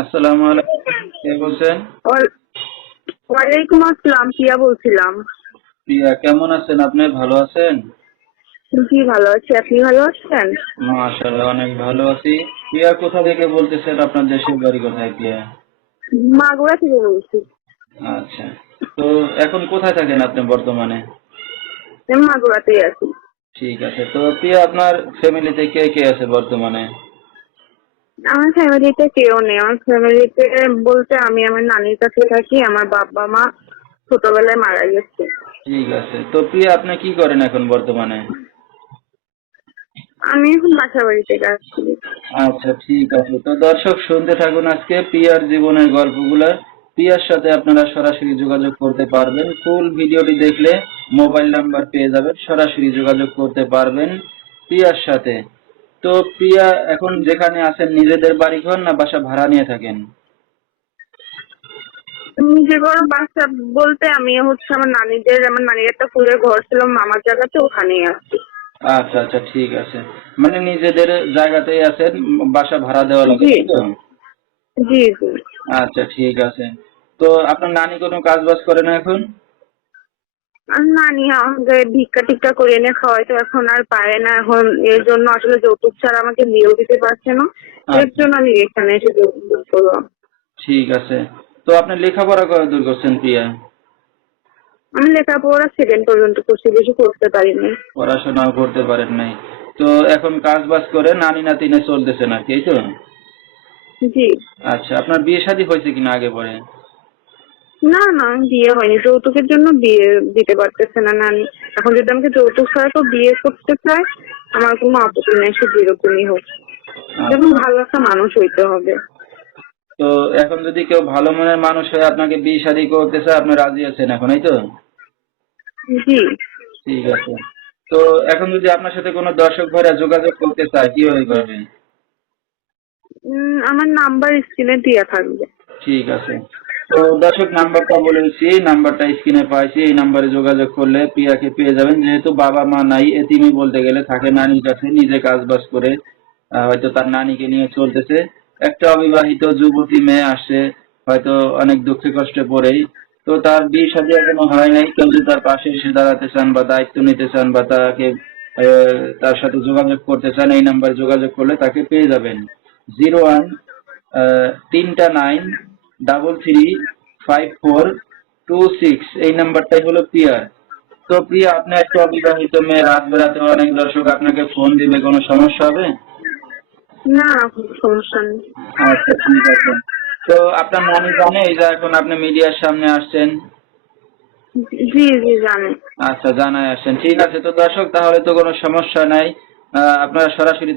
আসসালামু আলাইকুম। কে বলছেন? ওয়ালাইকুম আসসালাম বলছিলাম। প্রিয়া কেমন আছেন? আপনি ভালো আছেন? জি ভালো আছি। আপনি ভালো আছেন? মাশাআল্লাহ অনেক ভালো আছি। প্রিয়া কোথা থেকে বলতেছেন আপনার দেশের বাড়ি কোথায় প্রিয়া? মাগুরা থেকে বলছি। আচ্ছা তো এখন কোথায় থাকেন আপনি বর্তমানে? মাগুরাতেই আছি। ঠিক আছে তো প্রিয়া আপনার ফ্যামিলিতে কে কে আছে বর্তমানে? আমার ফ্যামিলিতে কেউ নেই। আমার ফ্যামিলিতে বলতে আমি আমার নানির কাছে থাকি আমার বাবা মা ছোটবেলায় মারা গেছে। ঠিক আছে। তো প্রিয়া আপনি কি করেন এখন বর্তমানে? আমি এখন বাসা বাড়ি থেকে আসছি আচ্ছা ঠিক আছে। তো দর্শক শুনতে থাকুন আজকে প্রিয়ার জীবনের গল্পগুলো। প্রিয়ার সাথে আপনারা সরাসরি যোগাযোগ করতে পারবেন। ফুল ভিডিওটি দেখলে মোবাইল নাম্বার পেয়ে যাবেন। সরাসরি যোগাযোগ করতে পারবেন প্রিয়ার সাথে। তো প্রিয়া এখন যেখানে আছেন নিজেদের বাড়ি ঘর না বাসা ভাড়া নিয়ে থাকেন? নিজের বড় বাসা বলতে আমি হচ্ছে আমার নানিদের আমার নানির একটা ফুলের ঘর ছিল মামার জায়গাতে ওখানেই আছি। আচ্ছা আচ্ছা ঠিক আছে। মানে নিজেদের জায়গাতেই আছেন বাসা ভাড়া দেওয়া লাগে জি। আচ্ছা ঠিক আছে। তো আপনার নানি কোনো কাজ বাজ করে না এখন? আর নানি আমাকে ভিক্ষা টিক্ষা করে এনে খাওয়াই তো এখন আর পারে না। এখন এর জন্য আসলে যৌতুক ছাড়া আমাকে বিয়েও দিতে পারছে না। এর জন্য আমি এখানে এসে যৌতুক করলাম। ঠিক আছে। তো আপনি লেখাপড়া দূর করছেন প্রিয়া? আমি লেখাপড়া সেকেন্ড পর্যন্ত করছি বেশি করতে পারিনি। পড়াশোনাও করতে পারেন নাই। তো এখন কাজ বাজ করে নানি নাতিনে চলতেছে না কি এই তো? জি। আচ্ছা আপনার বিয়ে শাদী হয়েছে কিনা আগে পরে? না না বিয়ে হয়নি। যৌতুকের জন্য বিয়ে দিতে পারতেছে না নানি। এখন যদি আমাকে যৌতুক ছাড়া তো বিয়ে করতে চায় আমার কোনো আপত্তি নেই সে যেরকমই হোক। যেমন ভালো একটা মানুষ হইতে হবে। তো এখন যদি কেউ ভালো মনের মানুষ হয়ে আপনাকে বিয়ে শাদী করতে চায় আপনি রাজি আছেন এখন এই তো? জি। ঠিক আছে। তো এখন যদি আপনার সাথে কোনো দর্শক ভাইরা যোগাযোগ করতে চায় কীভাবে করবেন উম, আমার নাম্বার স্ক্রিনে দেওয়া থাকবে। ঠিক আছে। তো দর্শক নাম্বারটা বলে দিচ্ছি, এই নাম্বারটা স্ক্রিনে পাইছি, এই নাম্বারে যোগাযোগ করলে প্রিয়াকে পেয়ে যাবেন। যেহেতু বাবা মা নাই এতিমি বলতে গেলে থাকে নানির কাছে নিজে কাজ বাজ করে হয়তো তার নানিকে নিয়ে চলতেছে। একটা অবিবাহিত যুবতী মেয়ে আসছে, হয়তো অনেক দুঃখে কষ্টে পড়েই। তো তার বিয়ে শাদী এখনও হয় নাই, কেউ তার পাশে এসে দাঁড়াতে চান বা দায়িত্ব নিতে চান বা তাকে তার সাথে যোগাযোগ করতে চান, এই নাম্বারে যোগাযোগ করলে তাকে পেয়ে যাবেন। জিরো ওয়ান তিনটা nine double three five four two six এই নাম্বারটাই হলো প্রিয়ার তো প্রিয়া আপনি একটা অবিবাহিত মেয়ে রাত বেড়াতে অনেক দর্শক আপনাকে ফোন দিবে কোনো সমস্যা হবে? না সমস্যা নেই। আচ্ছা ঠিক আছে। তো আপনার নানি জানে এই যে এখন আপনি মিডিয়ার সামনে আসছেন। জি জি জানি। আচ্ছা জানাই আসছেন। ঠিক আছে তো দর্শক তাহলে তো কোনো সমস্যা নাই। আপনারা সরাসরি